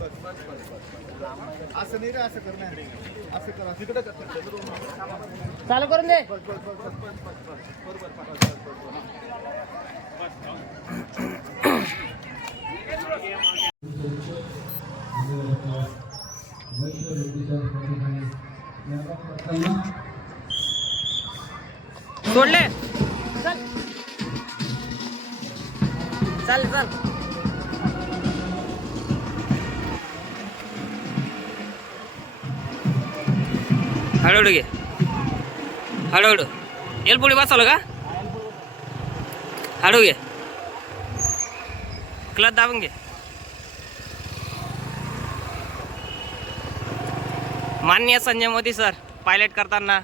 असं नाही रे, असं कर नाही, असं करा तिकडे कर. चालू करून दे. सोडले. चल चल चल. हळूहळू घे, हळूहळू. एलपुडी बसवलं का? हळू घे, क्लच दाबून घे. माननीय संजय मोदी सर, पायलट करताना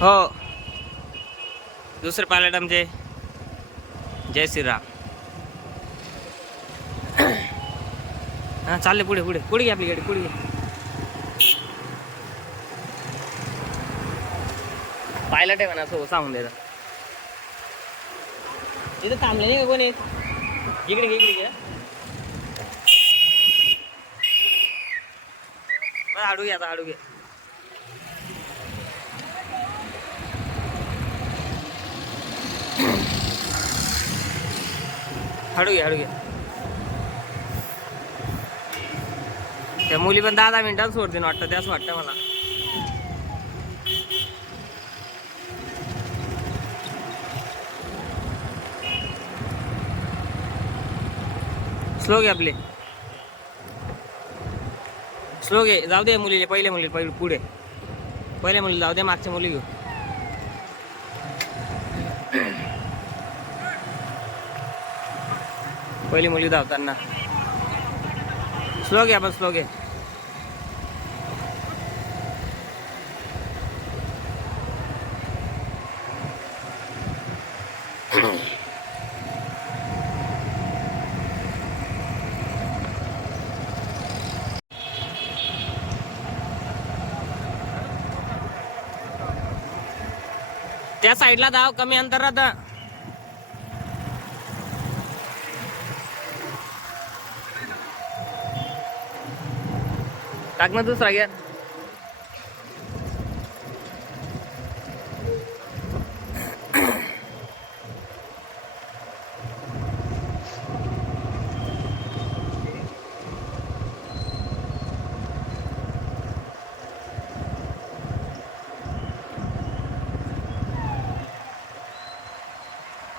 हो. दुसरे पायलट आमचे जय श्रीराम. हा चालले पुढे पुढे पुढे घे, आपली गाडी पुढे घे. पायलट आहे म्हणा, असं सांगून द्यायचं. तिथे थांबले नाही का कोणी? इकडे घे, इकडे घे. हाडू घे आता, हाडू घे. हाडू घे, हाडू घे. त्या मुली पण 10 मिनिटांत सोडतील वाटतं, त्याच वाटतं मला. स्लो घे आपले, स्लो घे. जाऊ दे मुलीले, पहिले मुली पुढे, पहिले मुली जाऊ दे, मागच्या मुली घेऊ. पहिली मुली धावताना स्लो घे, आपण स्लो घे. त्या साईडला धाव, कमी अंतर राहतं. टाक ना दुसरा घ्या.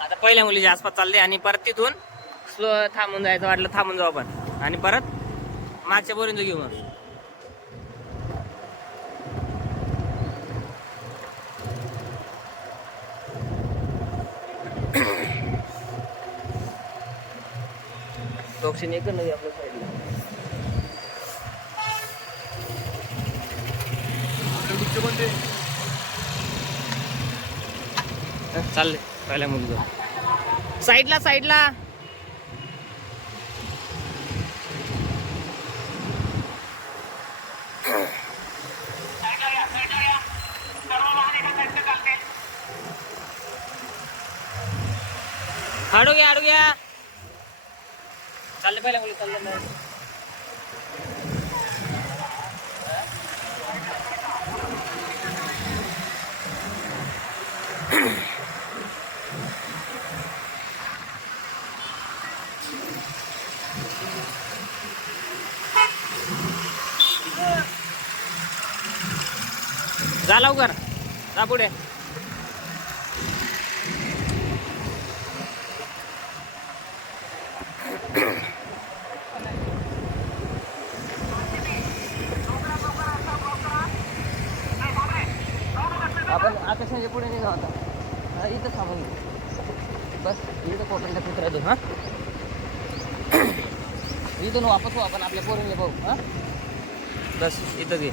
आता पहिल्या मुलीच्या आसपास चालले आणि परत तिथून स्लो थांबून जायचं वाटलं, थांबून जाऊ आपण आणि परत मागच्या बोरींच घेऊ. मग टॉक्सिन एक नाही आपल्या साईडला. चालले पहिल्या मुलीला. साईडला साईडला. हाडू घ्या, हाडू घ्या. चालले पहिल्या मुली, चालले. जा लवकर, जा पुढे. आपण आकाशाच्या पुढे निघा आता. इथं थांबून बस, इथं कोकणच्या पुत्रा देऊ. हा इथून वापस हो आपण आपल्या पोरीने भाऊ. हा बस इथं घे.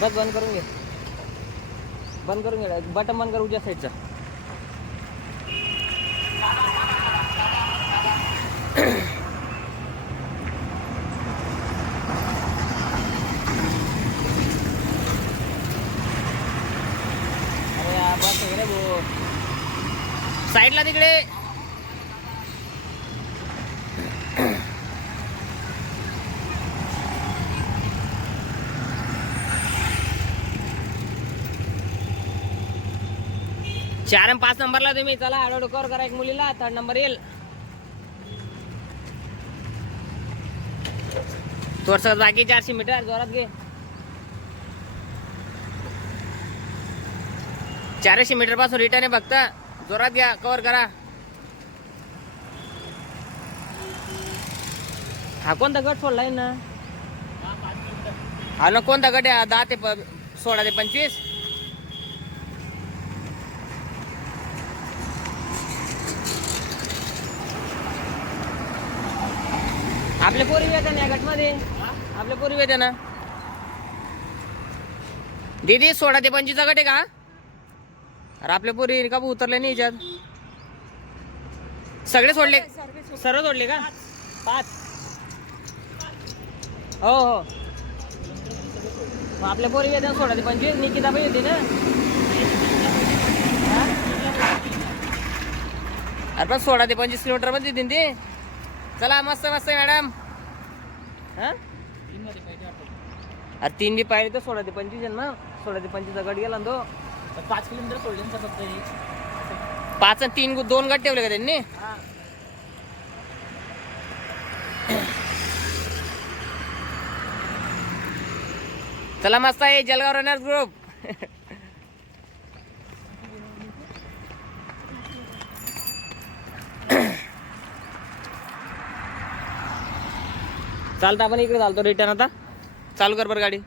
बस बंद करून घे, बंद करून घे. बटन बंद कर उजव्या साईडचा. हो साईडला तिकडे. चार आणि 5 नंबरला तुम्ही चला हळूहळू कवर करा. एक मुलीला 3rd नंबर येईल. थोडस बाकी 400 मीटर जोरात घे. 400 मीटर पासून रिटर्न आहे फक्त. जोरात घ्या कवर करा. हा कोणता गट सोडलाय ना? हा ना कोणता गट आहे? 10 ते 16 ते 25. आपल्या पोरी येते ना या गटमध्ये. आपल्या पोरी येते ना दीदी. 16 ते 25 चा गट आहे का? अरे आपल्या पोरी का उतरले नाही याच्यात? सगळे सोडले? सर्व सोडले का? 5. हो हो आपल्या पोरी येते 16 ते 25. निकिता पण येते ना? अरे पण 16 ते 25 किलोमीटर मध्ये येते ते. चला मस्त मस्त मॅडम. हा अरे 3 बी पाहिजे तर 16 ते 25 आहे ना. 16 ते 25 चा गट गेला ना तो. 5 किलोमीटर सोडले ना फक्त. 5 आणि 3 2 गट ठेवले का त्यांनी? चला मस्त आहे जलगाव रनर्स ग्रुप. चालतं आपण इकडे चालतो रिटर्न. आता चालू कर बरं गाडी.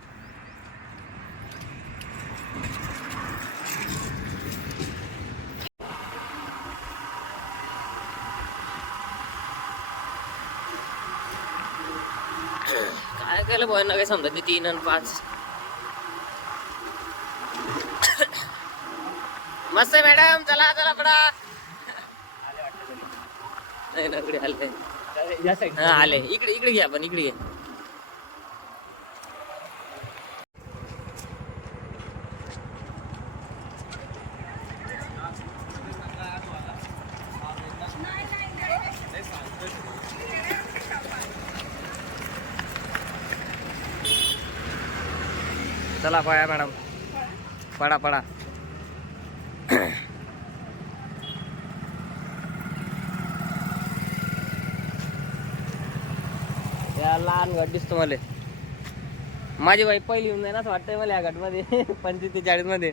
काय केलं बोयना काय समजा ते 3 आणि 5. मस्त आहे मॅडम. चला चला पडा. नाही ना इकडे आले. या साईड हा आले. इकडे इकडे घ्या आपण. इकडे घे. चला पाया मॅडम. पडा पडा. या लहान गट दिसतो मला. माझी बाई पहिली येऊन जाईन असं वाटतंय मला या गटमध्ये. 25 ते 40 मध्ये.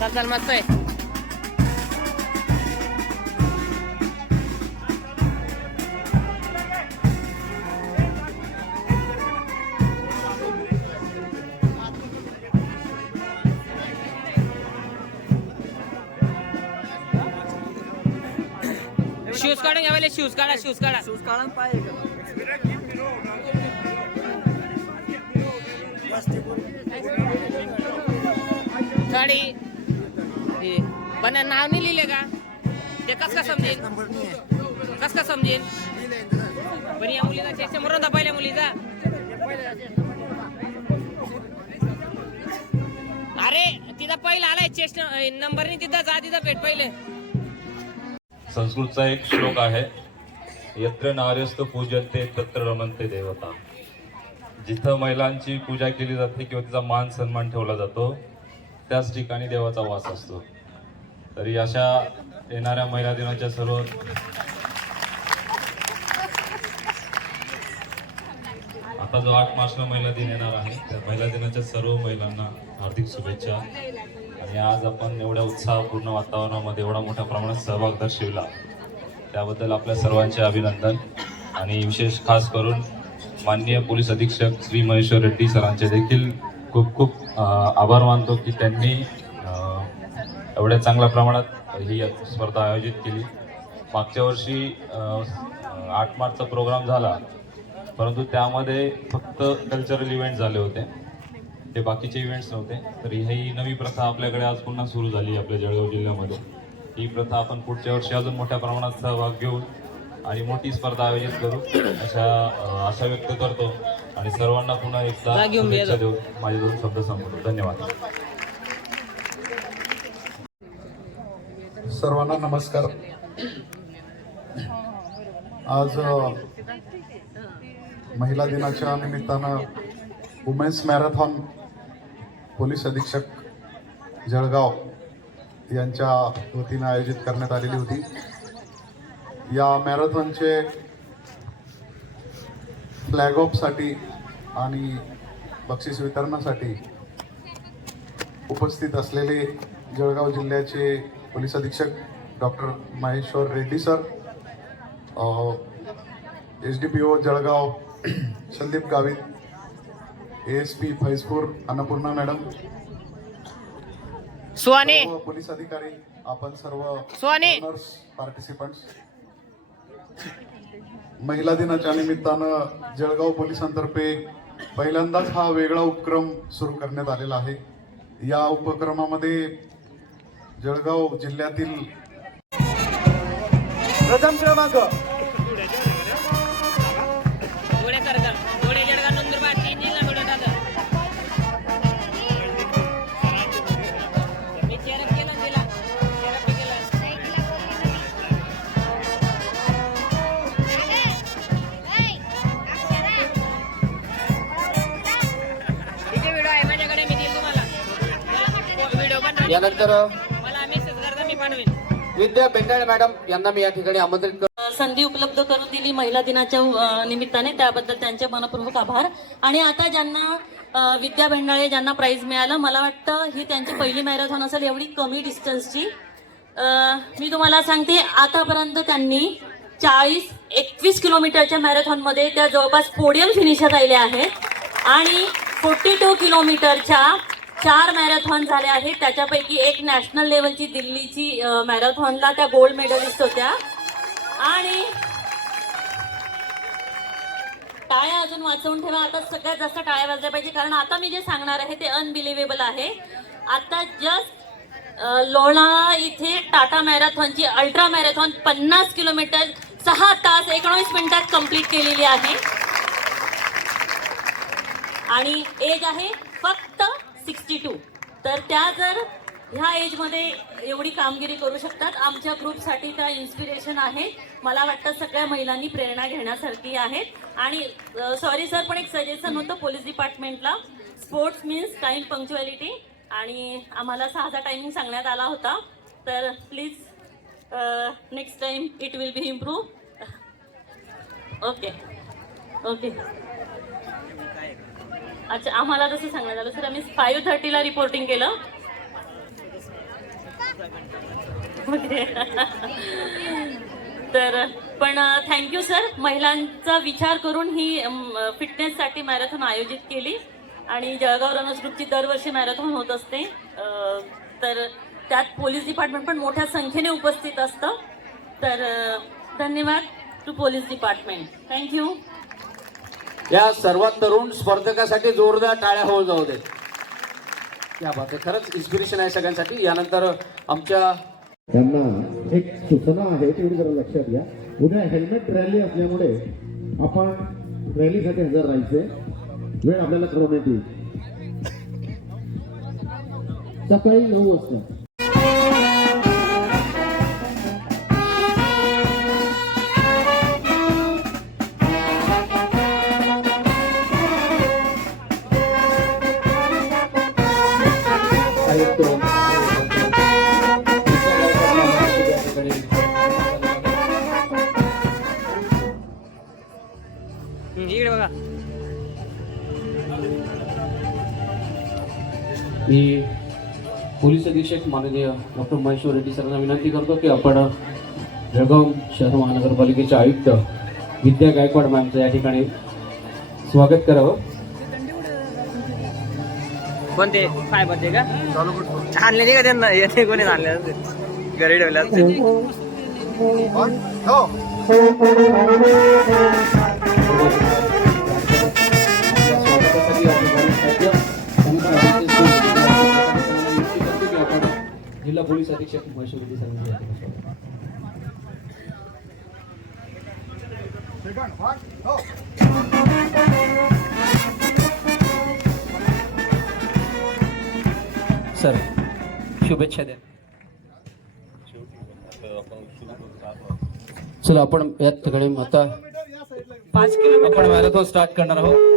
चल चल मस्त आहे. शूज काढून घ्यावाले. शूज काढा. शूज काढा. शूज काढून पाहिजे गाडी पण नाव नाही लिहिले का? ते कस का समजेल? कस का समजेल? पण या मुलीचा चेष्टा मरून होता पहिल्या मुलीचा. अरे तिचा पहिला आलाय चेस्ट नंबर नाही तिथं. जा तिथं भेट पहिले. संस्कृतचा एक श्लोक आहे, यत्र नार्यस्तु पूज्यते तत्र रमन्ते देवता. जिथं महिलांची पूजा केली जाते किंवा तिचा मान सन्मान ठेवला जातो त्याच ठिकाणी देवाचा वास असतो. तरी अशा येणाऱ्या महिला दिनाच्या सर्व आता जो 8 मार्चला महिला दिन येणार आहे त्या महिला दिनाच्या सर्व महिलांना हार्दिक शुभेच्छा. आणि आज आपण एवढ्या उत्साहपूर्ण वातावरणामध्ये एवढा मोठ्या प्रमाणात सहभाग दर्शविला त्याबद्दल आपल्या सर्वांचे अभिनंदन. आणि विशेष खास करून माननीय पोलीस अधीक्षक श्री महेश्वर रेड्डी सरांचे देखील खूप खूप आभार मानतो की त्यांनी एवढ्या चांगल्या प्रमाणात ही स्पर्धा आयोजित केली. मागच्या वर्षी 8 मार्चचा प्रोग्राम झाला परंतु त्यामध्ये फक्त कल्चरल इव्हेंट झाले होते, ते बाकीचे इव्हेंट्स नव्हते. तर ही नवी प्रथा आपल्याकडे आज पुन्हा सुरू झाली आपल्या जळगाव जिल्ह्यामध्ये. ही प्रथा आपण पुढच्या वर्षी अजून मोठ्या प्रमाणात सहभाग घेऊन आणि मोठी स्पर्धा आयोजित करू आशा व्यक्त करतो. आणि सर्वांना पुन्हा एकदा शुभेच्छा देऊन माझे 2 शब्द संपवतो. धन्यवाद. सर्वांना नमस्कार. आज महिला दिनाच्या निमित्तानं वुमेन्स मॅरेथॉन पोलीस अधीक्षक जळगाव यांच्या वतीनं आयोजित करण्यात आलेली होती. या मॅरेथॉनचे फ्लॅग ऑफसाठी आणि बक्षीस वितरणासाठी उपस्थित असलेले जळगाव जिल्ह्याचे पोलीस अधीक्षक doctor Maheshwar Reddy sir, SDPO Jalgaon Sandeep Gavit, ASP Faizpur Annapurna madam, सुहाने, पोलीस अधिकारी, आपण सर्व पार्टिसिपंट्स, महिला दिनाच्या निमित्तानं जळगाव पोलिसांतर्फे पहिल्यांदाच हा वेगळा उपक्रम सुरू करण्यात आलेला आहे. या उपक्रमामध्ये जळगाव जिल्ह्यातील प्रथम क्रमांक यानंतर विद्या बेंडाळे मॅडम यांना मी या ठिकाणी आमंत्रित करतो. संधी उपलब्ध करून दिली महिला दिनाच्या निमित्ताने, त्याबद्दल त्यांचे मनपूर्वक आभार. आणि आता ज्यांना विद्या बेंडाळे ज्यांना प्राइज मिळालं, मला वाटतं ही त्यांची पहिली मॅरेथॉन असेल एवढी कमी डिस्टन्सची. मी तुम्हाला सांगते आतापर्यंत त्यांनी 40-21 किलोमीटरच्या मॅरेथॉनमध्ये त्या जवळपास पोडियम फिनिशर राहिले आहेत. आणि 42 किलोमीटरच्या 4 मॅरेथॉन झाल्या आहेत. त्याच्यापैकी एक नॅशनल लेवलची दिल्लीची मॅरेथॉनला त्या गोल्ड मेडलिस्ट होत्या. आणि टाळ्या अजून वाचवून ठेवा. आता सगळ्यात जास्त टाळ्या वाजल्या पाहिजे, कारण आता मी जे सांगणार आहे ते अनबिलिव्हेबल आहे. आता जस्ट लोणाळा इथे टाटा मॅरेथॉनची अल्ट्रा मॅरेथॉन 50 किलोमीटर 6 तास 19 मिनिटात कंप्लीट केलेली आहे. आणि एज आहे फक्त 62. तर त्या जर ह्या एजमध्ये एवढी कामगिरी करू शकतात, आमच्या ग्रुपसाठी त्या इन्स्पिरेशन आहे. मला वाटतं सगळ्या महिलांनी प्रेरणा घेण्यासारखी आहेत. आणि सॉरी सर, पण एक सजेशन होतं पोलीस डिपार्टमेंटला, स्पोर्ट्स मीन्स टाईम पंक्च्युअलिटी, आणि आम्हाला 6चा टायमिंग सांगण्यात आला होता. तर please next time it will be improve. Okay okay. अच्छा, आम्हाला जसं सांगण्यात आलं सर, आम्ही 5:30ला रिपोर्टिंग केलं. ओके. तर पण थँक्यू सर, महिलांचा विचार करून ही फिटनेससाठी मॅरेथॉन आयोजित केली. आणि जळगाव रनर्स ग्रुपची दरवर्षी मॅरेथॉन होत असते. तर त्यात पोलीस डिपार्टमेंट पण मोठ्या संख्येने उपस्थित असतं. तर धन्यवाद टू पोलीस डिपार्टमेंट. थँक्यू. या सर्वात तरुण स्पर्धकासाठी जोरदार टाळ्या होऊ जाऊ दे. या बात आहे, खरंच इन्स्पिरेशन आहे सगळ्यांसाठी. यानंतर आमच्या त्यांना एक सूचना आहे, तेवढी जरा लक्षात घ्या. उद्या हेल्मेट रॅली असल्यामुळे आपण रॅलीसाठी हजर राहायचे. वेळ आपल्याला कळवण्यात येईल. सकाळी 9 वाजता. इकडे बघा. मी पोलीस अधीक्षक माननीय डॉक्टर महेश्वर रेड्डी सरांना विनंती करतो की आपण जळगाव शहर महानगरपालिकेचे आयुक्त विद्या गायकवाड मॅमचं या ठिकाणी स्वागत करावं. कोणते फायबरचे का आणलेले का त्यांना येते कोणी आणले घरी ठेवले असते. जिल्हा पोलीस अधीक्षक महेश्वर रेड्डी सरांचं या ठिकाणी स्वागत. सर शुभेच्छा द्या. चला आपण या ठिकाणी आता 5 किलोमीटर आपण मॅरेथॉन स्टार्ट करणार आहोत.